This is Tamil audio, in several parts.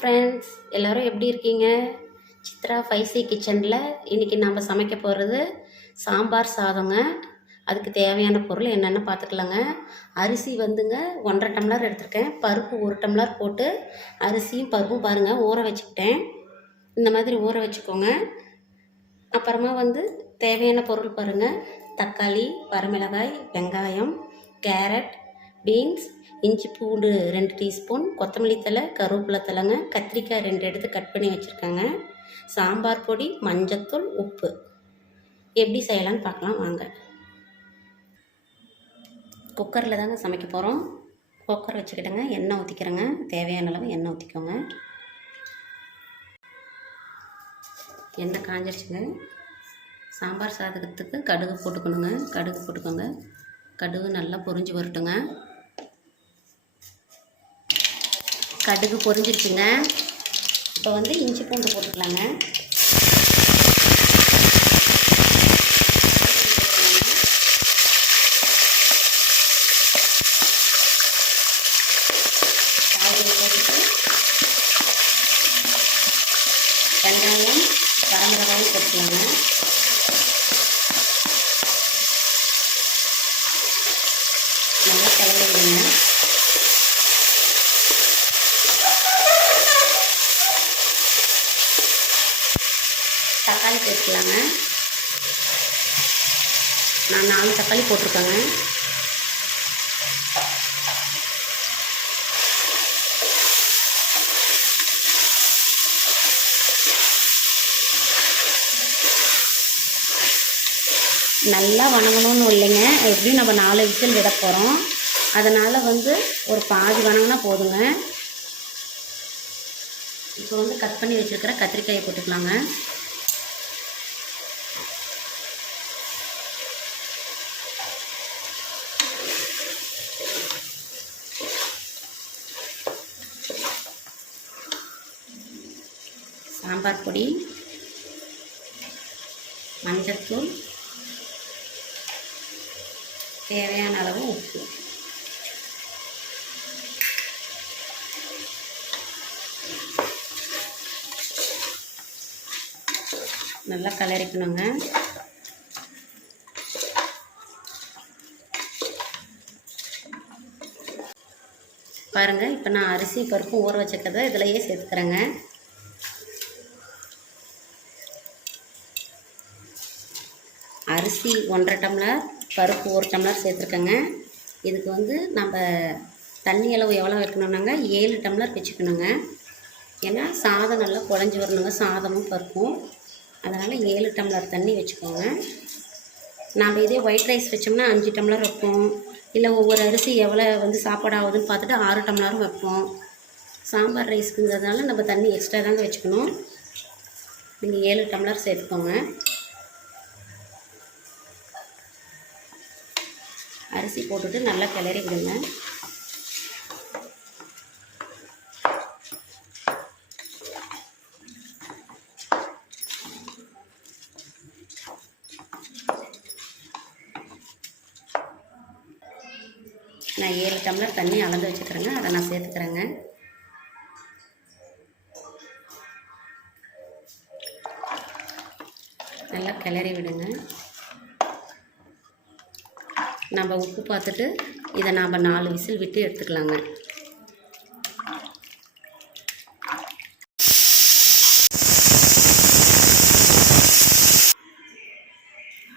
ஃப்ரெண்ட்ஸ், எல்லோரும் எப்படி இருக்கீங்க? சித்ரா 5C கிச்சனில் இன்றைக்கி நம்ம சமைக்க போகிறது சாம்பார் சாதங்க. அதுக்கு தேவையான பொருள் என்னென்னு பார்த்துக்கலாங்க. அரிசி வந்துங்க 1.5 டம்ளர் எடுத்துருக்கேன். பருப்பு 1 டம்ளர் போட்டு அரிசியும் பருப்பும் பாருங்கள் ஊற வச்சுக்கிட்டேன். இந்த மாதிரி ஊற வச்சுக்கோங்க. அப்புறமா தேவையான பொருள் பாருங்கள். தக்காளி, வரமிளகாய், வெங்காயம், கேரட், பீன்ஸ், இஞ்சி பூண்டு 2 டீஸ்பூன், கொத்தமல்லி தழை, கருவேப்பிலை தலைங்க, கத்திரிக்காய் 2 எடுத்து கட் பண்ணி வச்சுருக்கேங்க, சாம்பார் பொடி, மஞ்சத்தூள், உப்பு. எப்படி செய்யலான்னு பார்க்கலாம் வாங்க. குக்கரில் தாங்க சமைக்க போகிறோம். குக்கர் வச்சுக்கிட்டேங்க. எண்ணெய் ஊற்றிக்கிறேங்க. தேவையான அளவு எண்ணெய் ஊற்றிக்கோங்க. எண்ணெய் காஞ்சிருச்சுங்க. சாம்பார் சாதத்துக்கு கடுகு போட்டுக்கணுங்க. கடுகு போட்டுக்கோங்க. கடுகு நல்லா பொரிஞ்சு வரட்டுங்க. கடுகு பொரிஞ்சிருச்சுங்க. இப்போ இஞ்சி பூண்டு போட்டுக்கலாங்க. வெங்காயம், வரமிளகாயும் போட்டுக்கலாங்க. நல்லா கிளறி விடுங்க. தக்காளி போட்டுக்கலாங்க. நான் 4 தக்காளி போட்டிருக்கேங்க. நல்லா வணங்கணும்னு இல்லைங்க. எப்படியும் நம்ம 4 விசில் விட போகிறோம். அதனால் ஒரு பாதி வணங்கினா போதுங்க. இப்போ கட் பண்ணி வச்சுருக்கிற கத்திரிக்காயை போட்டுக்கலாங்க. சாம்பார் பொடி, மஞ்சத்தூள், தேவையான அளவு உப்பு. நல்லா கலரிக்கணுங்க. பாருங்கள், இப்போ நான் அரிசி பருப்பு ஊற வச்சுக்கிறத இதிலையே சேர்த்துக்கிறேங்க. அரிசி 1.5 டம்ளர், பருப்பு 1 டம்ளர் சேர்த்துருக்கேங்க. இதுக்கு நம்ம தண்ணி அளவு எவ்வளோ வைக்கணுன்னாங்க, 7 டம்ளர் வச்சுக்கணுங்க. ஏன்னா சாதம் நல்லா குழஞ்சி வரணுங்க, சாதமும் பருப்பும். அதனால் 7 டம்ளர் தண்ணி வச்சுக்கோங்க. நாம் இதே ஒயிட் ரைஸ் வச்சோம்னா 5 டம்ளர் வைப்போம். இல்லை ஒவ்வொரு அரிசி எவ்வளோ சாப்பாடு ஆகுதுன்னு பார்த்துட்டு 6 டம்ளரும் வைப்போம். சாம்பார் ரைஸ்க்குங்கிறதுனால நம்ம தண்ணி எக்ஸ்ட்ரா தாங்க வச்சுக்கணும். நீங்கள் 7 டம்ளர் சேர்த்துக்கோங்க. அரிசி போட்டுட்டு நல்லா கிளறி விடுங்க. நான் 7 டம்ளர் தண்ணி அளந்து வச்சுக்கிறேங்க. அதை நான் சேர்த்துக்கிறேங்க. நல்லா கிளறி விடுங்க. நம்ம உப்பு பார்த்துட்டு இதை நாம் 4 விசில் விட்டு எடுத்துக்கலாங்க.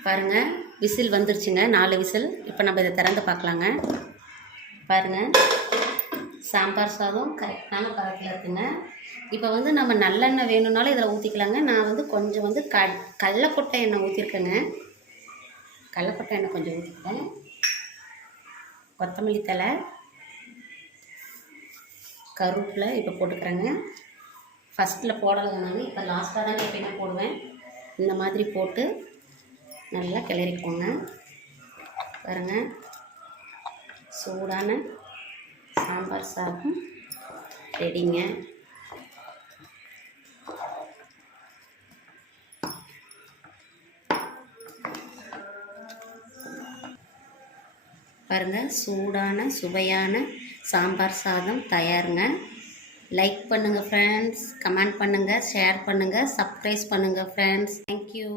பாருங்கள், விசில் வந்துருச்சுங்க. 4 விசில். இப்போ நம்ம இதை திறந்து பார்க்கலாங்க. பாருங்கள், சாம்பார் சாதம் கரெக்டான பதத்தில் இருக்குங்க. இப்போ நம்ம நல்லெண்ணெய் வேணும்னாலும் இதில் ஊற்றிக்கலாங்க. நான் கொஞ்சம் கடலைக்கொட்டை எண்ணெய் ஊற்றிருக்கேங்க. கடலைக்கொட்டை எண்ணெய் கொஞ்சம் ஊற்றிக்கிறேன். கொத்தமல்லி தழை, கருவேப்பிலை இப்போ போட்டுக்கிறேங்க. ஃபஸ்ட்டில் போடலை நான், இப்போ லாஸ்ட்டாக தான் எப்பயுமே போடுவேன். இந்த மாதிரி போட்டு நல்லா கிளறிக்கோங்க. பாருங்கள், சூடான சாம்பார் சாதம் ரெடிங்க. பாருங்கள், சூடான சுவையான சாம்பார் சாதம் தயாருங்க. லைக் பண்ணுங்கள் ஃப்ரெண்ட்ஸ், கமெண்ட் பண்ணுங்கள், ஷேர் பண்ணுங்கள், சப்ஸ்கிரைப் பண்ணுங்கள் ஃப்ரெண்ட்ஸ். தேங்க்யூ.